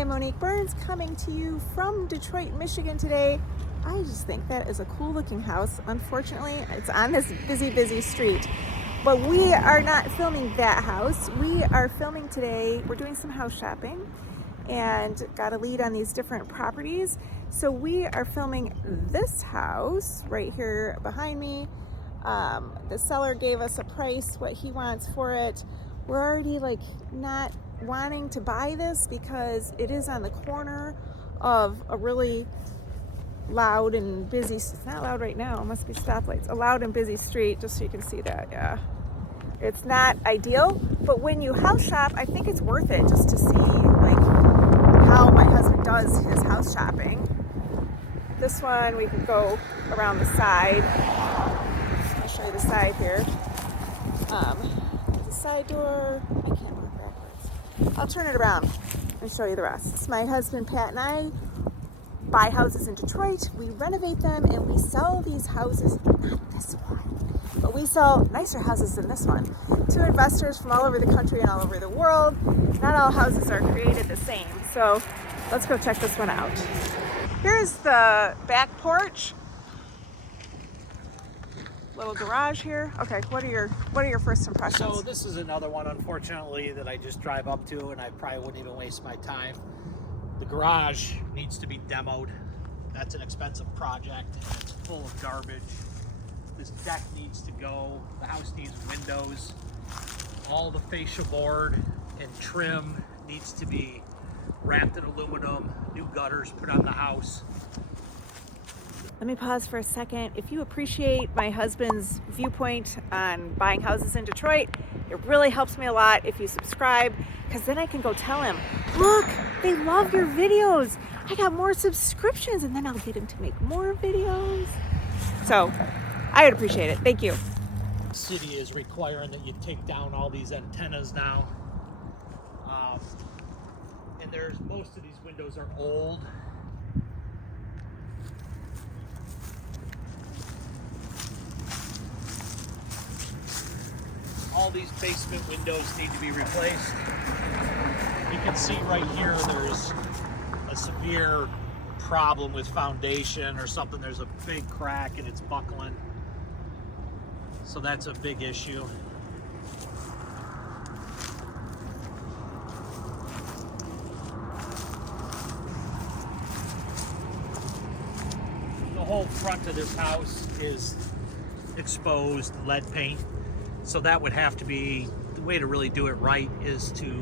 am Monique Burns, coming to you from Detroit, Michigan today. I just think that is a cool looking house. Unfortunately, it's on this busy street, but we are not filming that house. We are filming today, we're doing some house shopping and got a lead on these different properties. So we are filming this house right here behind me. The seller gave us a price, what he wants for it. We're already like not wanting to buy this because it is on the corner of a really loud and busy, it's not loud right now, it must be stoplights, a loud and busy street, just so you can see that. Yeah, it's not ideal, but when you house shop, I think it's worth it just to see like how my husband does his house shopping. This one we can go around the side. I'll show you the side here. There's a side door. I can't walk backwards. I'll turn it around and show you the rest. It's my husband Pat and I buy houses in Detroit. We renovate them and we sell these houses, not this one, but we sell nicer houses than this one, to investors from all over the country and all over the world. Not all houses are created the same. So let's go check this one out. Here's the back porch. Little garage here. Okay, what are your first impressions? So this is another one, unfortunately, that I just drive up to and I probably wouldn't even waste my time. The garage needs to be demoed. That's an expensive project and it's full of garbage. This deck needs to go. The house needs windows. All the fascia board and trim needs to be wrapped in aluminum. New gutters put on the house. Let me pause for a second. If you appreciate my husband's viewpoint on buying houses in Detroit, it really helps me a lot if you subscribe, because then I can go tell him, look, they love your videos. I got more subscriptions, and then I'll get him to make more videos. So I would appreciate it. Thank you. The city is requiring that you take down all these antennas now. And most of these windows are old. All these basement windows need to be replaced. You can see right here there's a severe problem with foundation or something. There's a big crack and it's buckling. So that's a big issue. The whole front of this house is exposed lead paint. So that would have to be, the way to really do it right is to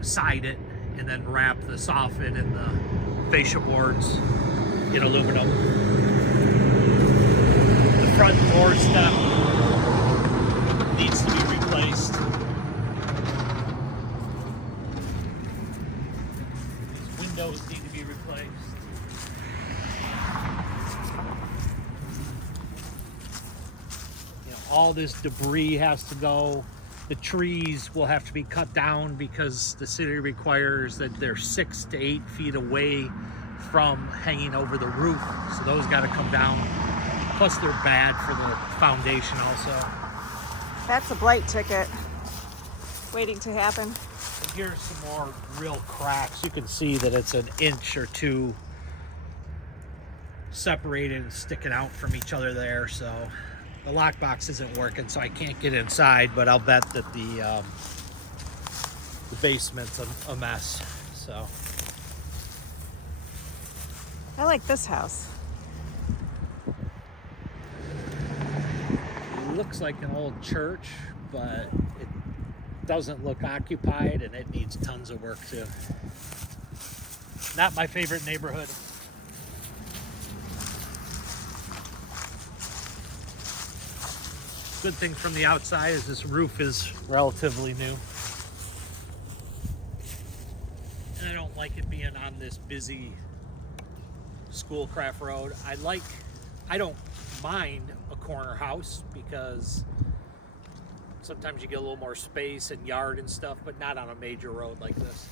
side it and then wrap the soffit and the fascia boards in aluminum. The front door step needs to be replaced. These windows need to be replaced. All this debris has to go. The trees will have to be cut down because the city requires that they're 6 to 8 feet away from hanging over the roof. So those got to come down. Plus they're bad for the foundation also. That's a blight ticket waiting to happen. And here's some more real cracks. You can see that it's an inch or two separated and sticking out from each other there. So the lockbox isn't working, so I can't get inside, but I'll bet that the basement's a mess. So I like this house. It looks like an old church, but it doesn't look occupied and it needs tons of work too. Not my favorite neighborhood. Good thing from the outside is this roof is relatively new. And I don't like it being on this busy Schoolcraft Road. I don't mind a corner house because sometimes you get a little more space and yard and stuff, but not on a major road like this.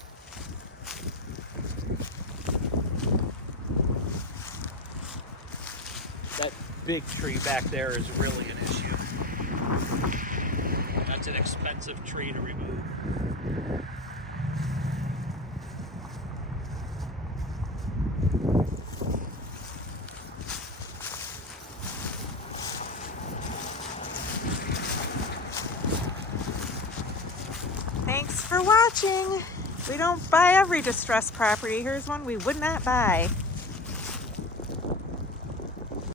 That big tree back there is really an issue. That's an expensive tree to remove. for watching. We don't buy every distressed property. Here's one we would not buy.